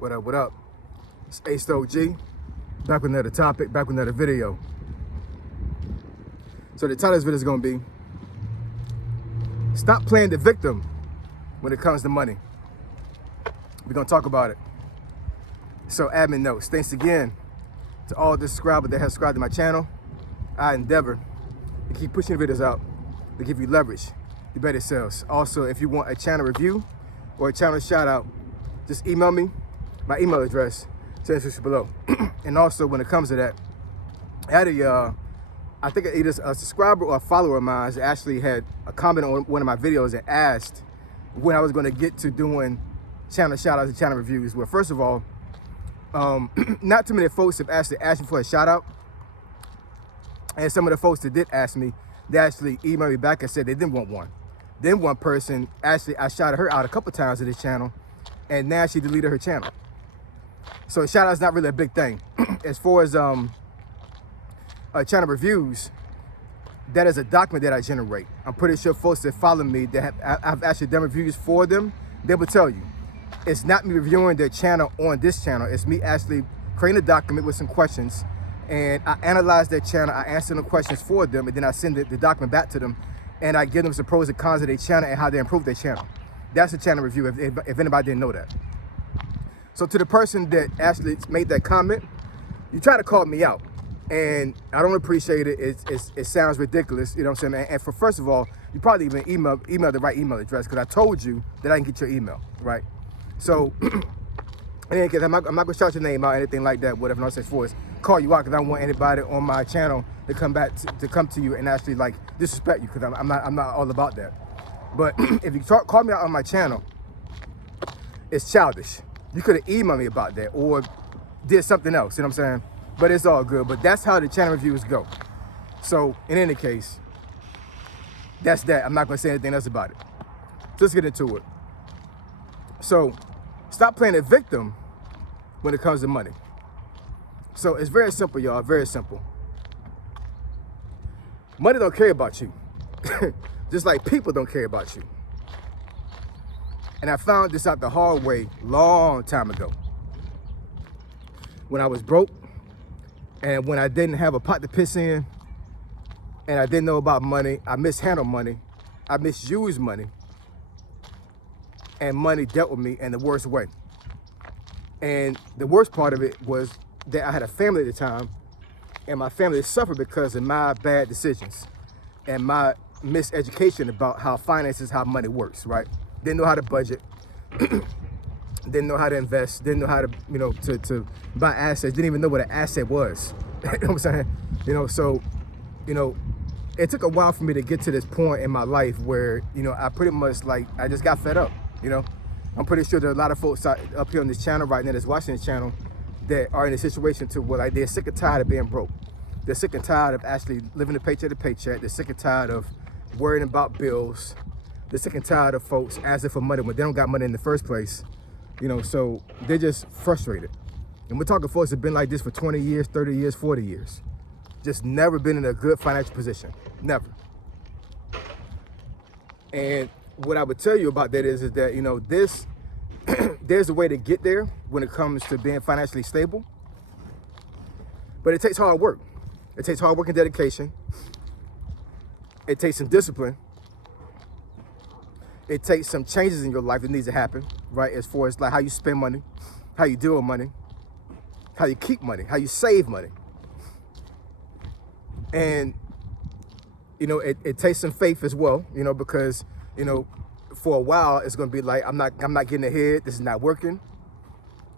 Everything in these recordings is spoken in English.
What up, what up? It's OG, back with another topic, back with another video. So the title of this video is gonna be, stop playing the victim when it comes to money. We're gonna talk about it. So admin notes, thanks again to all the subscribers that have subscribed to my channel. I endeavor to keep pushing the videos out to give you leverage to better sales. Also, if you want a channel review or a channel shout out, just email me. My email address is in the description below. And also, when it comes to that, I had I think either a subscriber or a follower of mine actually had a comment on one of my videos and asked when I was going to get to doing channel shout outs and channel reviews. Well, first of all, not too many folks have actually asked me for a shout out. And some of the folks that did ask me, they actually emailed me back and said they didn't want one. Then one person, actually, I shouted her out a couple times to this channel, and now she deleted her channel. So shout out's not really a big thing. As far as channel reviews, that is a document that I generate. I'm pretty sure folks that follow me, that I've actually done reviews for them, they will tell you. It's not me reviewing their channel on this channel. It's me actually creating a document with some questions, and I analyze their channel, I answer the questions for them, and then I send the document back to them, and I give them some pros and cons of their channel and how they improve their channel. That's a channel review, if anybody didn't know that. So to the person that actually made that comment, you try to call me out, and I don't appreciate it. It sounds ridiculous, you know what I'm saying? And for first of all, you probably even email the right email address, because I told you that I can get your email, right? So, in any case, I'm not gonna shout your name out, anything like that, whatever. No such force. Call you out, because I don't want anybody on my channel to come back to come to you and actually like disrespect you, because I'm not all about that. But if you call me out on my channel, it's childish. You could have emailed me about that or did something else, you know what I'm saying? But it's all good. But that's how the channel reviews go. So in any case, that's that. I'm not gonna say anything else about it. Let's get into it. So stop playing the victim when it comes to money. So it's very simple, y'all, very simple. Money don't care about you. Just like people don't care about you. And I found this out the hard way long time ago. When I was broke, and when I didn't have a pot to piss in, and I didn't know about money, I mishandled money, I misused money, and money dealt with me in the worst way. And the worst part of it was that I had a family at the time, and my family suffered because of my bad decisions and my miseducation about how finances, how money works, right? Didn't know how to budget, didn't know how to invest, didn't know how to, you know, to buy assets, didn't even know what an asset was. You know what I'm saying? You know, so, you know, it took a while for me to get to this point in my life where, you know, I pretty much like, I just got fed up, you know? I'm pretty sure there are a lot of folks up here on this channel right now that's watching this channel that are in a situation to where like they're sick and tired of being broke. They're sick and tired of actually living the paycheck to paycheck. They're sick and tired of worrying about bills. They're sick and tired of folks asking for money when they don't got money in the first place. You know, so they're just frustrated. And we're talking folks that have been like this for 20 years, 30 years, 40 years. Just never been in a good financial position, never. And what I would tell you about that is that, you know, there's a way to get there when it comes to being financially stable. But it takes hard work. It takes hard work and dedication. It takes some discipline. It takes some changes in your life that needs to happen, right? As far as like how you spend money, how you deal with money, how you keep money, how you save money. And, you know, it takes some faith as well, you know, because, you know, for a while it's gonna be like, I'm not getting ahead, this is not working.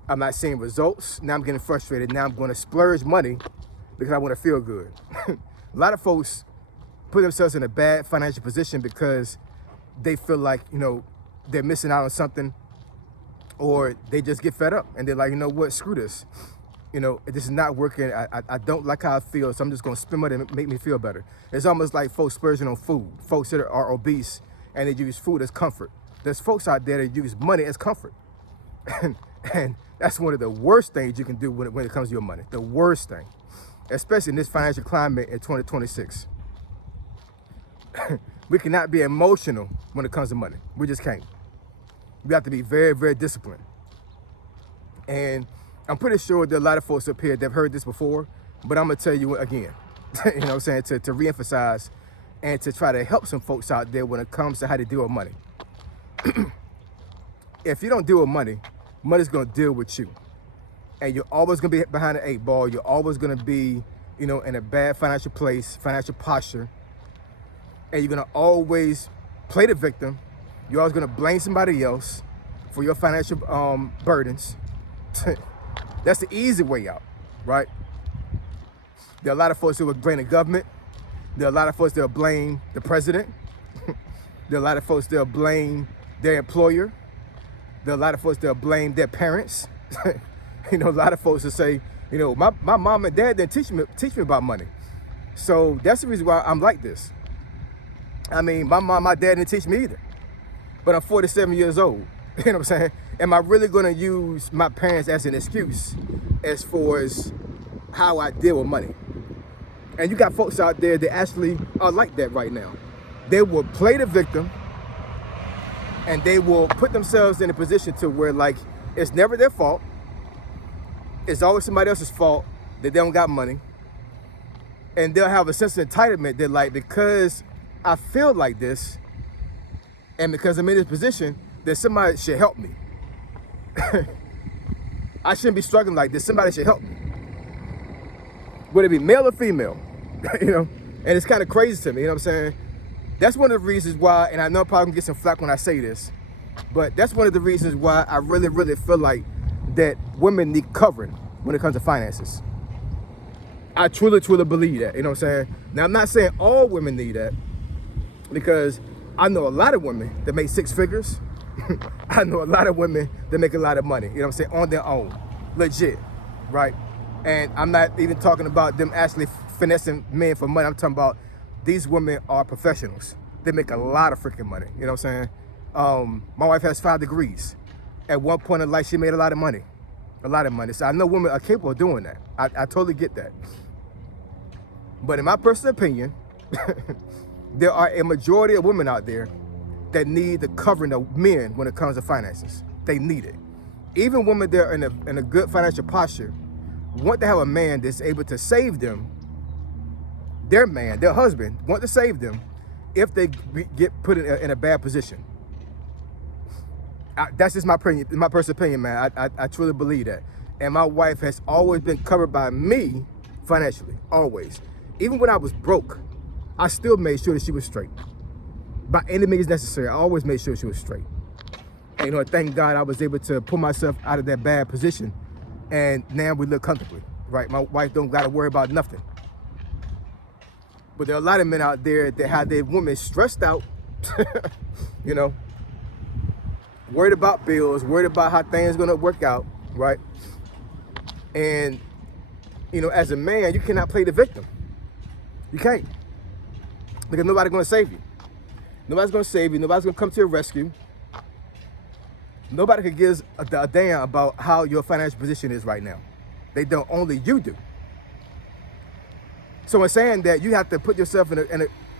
I'm not seeing results. Now I'm getting frustrated. Now I'm gonna splurge money because I wanna feel good. A lot of folks put themselves in a bad financial position because they feel like, you know, they're missing out on something, or they just get fed up and they're like, you know what, screw this. You know, this is not working. I don't like how I feel, so I'm just gonna spend money and make me feel better. It's almost like folks splurging on food. Folks that are obese and they use food as comfort. There's folks out there that use money as comfort. And that's one of the worst things you can do when it comes to your money. The worst thing, especially in this financial climate in 2026. We cannot be emotional when it comes to money. We just can't. We have to be very, very disciplined. And I'm pretty sure there are a lot of folks up here that have heard this before, but I'm gonna tell you again, you know what I'm saying, to reemphasize and to try to help some folks out there when it comes to how to deal with money. If you don't deal with money, money's gonna deal with you. And you're always gonna be behind the 8 ball. You're always gonna be, you know, in a bad financial place, financial posture. And you're gonna always play the victim. You're always gonna blame somebody else for your financial burdens. That's the easy way out, right? There are a lot of folks who will blame the government. There are a lot of folks that will blame the president. There are a lot of folks that will blame their employer. There are a lot of folks that will blame their parents. You know, a lot of folks will say, you know, my mom and dad didn't teach me about money. So that's the reason why I'm like this. I mean, my mom, my dad didn't teach me either. But I'm 47 years old. You know what I'm saying? Am I really going to use my parents as an excuse as far as how I deal with money? And you got folks out there that actually are like that right now. They will play the victim and they will put themselves in a position to where, like, it's never their fault. It's always somebody else's fault that they don't got money. And they'll have a sense of entitlement that, like, because I feel like this and because I'm in this position, that somebody should help me. I shouldn't be struggling like this. Somebody should help me. Would it be male or female? You know, and it's kind of crazy to me, you know what I'm saying? That's one of the reasons why, and I know I'm probably gonna get some flack when I say this, but that's one of the reasons why I really, really feel like that women need covering when it comes to finances. I truly, truly believe that, you know what I'm saying? Now, I'm not saying all women need that, because I know a lot of women that make 6 figures. I know a lot of women that make a lot of money, you know what I'm saying, on their own, legit, right? And I'm not even talking about them actually finessing men for money. I'm talking about these women are professionals. They make a lot of freaking money, you know what I'm saying? My wife has 5 degrees. At one point in life, she made a lot of money, So I know women are capable of doing that. I totally get that. But in my personal opinion, there are a majority of women out there that need the covering of men when it comes to finances. They need it. Even women that are in a good financial posture want to have a man that's able to save them. Their man, their husband, want to save them if they get put in a bad position. That's just my personal opinion, man. I truly believe that. And my wife has always been covered by me financially, always. Even when I was broke, I still made sure that she was straight. By any means necessary, I always made sure she was straight. And, you know, thank God I was able to pull myself out of that bad position. And now we live comfortably, right? My wife don't got to worry about nothing. But there are a lot of men out there that have their women stressed out, you know, worried about bills, worried about how things going to work out, right? And, you know, as a man, you cannot play the victim. You can't. Because nobody's going to save you. Nobody's going to save you. Nobody's going to come to your rescue. Nobody could give a damn about how your financial position is right now. They don't. Only you do. So in saying that, you have to put yourself in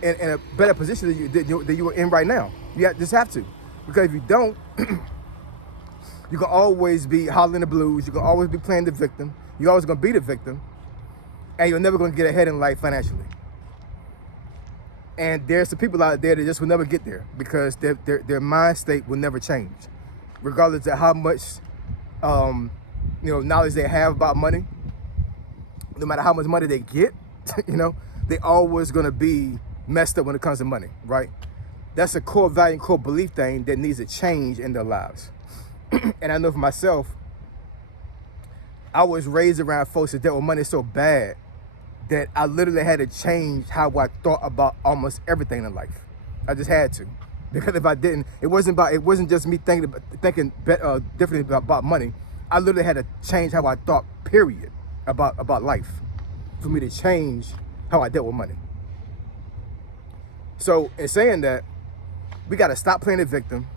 a better position than you are in right now. You just have to. Because if you don't, you can always be hollering the blues. You can always be playing the victim. You're always going to be the victim. And you're never going to get ahead in life financially. And there's some people out there that just will never get there because their mind state will never change. Regardless of how much you know, knowledge they have about money, no matter how much money they get, you know, they always going to be messed up when it comes to money, right? That's a core value, core belief thing that needs to change in their lives. And I know for myself, I was raised around folks that dealt with money so bad that I literally had to change how I thought about almost everything in life. I just had to. Because if I didn't, it wasn't just me thinking differently about money. I literally had to change how I thought, period, about life, for me to change how I dealt with money. So in saying that, we got to stop playing the victim.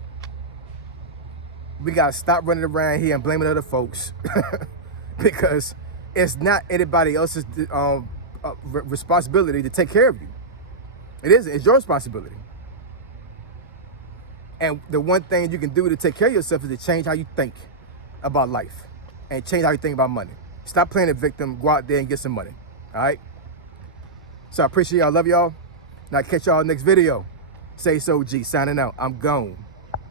We got to stop running around here and blaming other folks because it's not anybody else's responsibility to take care of you. It isn't. It's your responsibility. And the one thing you can do to take care of yourself is to change how you think about life. and change how you think about money. Stop playing the victim. Go out there and get some money. All right? So I appreciate y'all. Love y'all. Now catch y'all next video. Say so G. Signing out. I'm gone.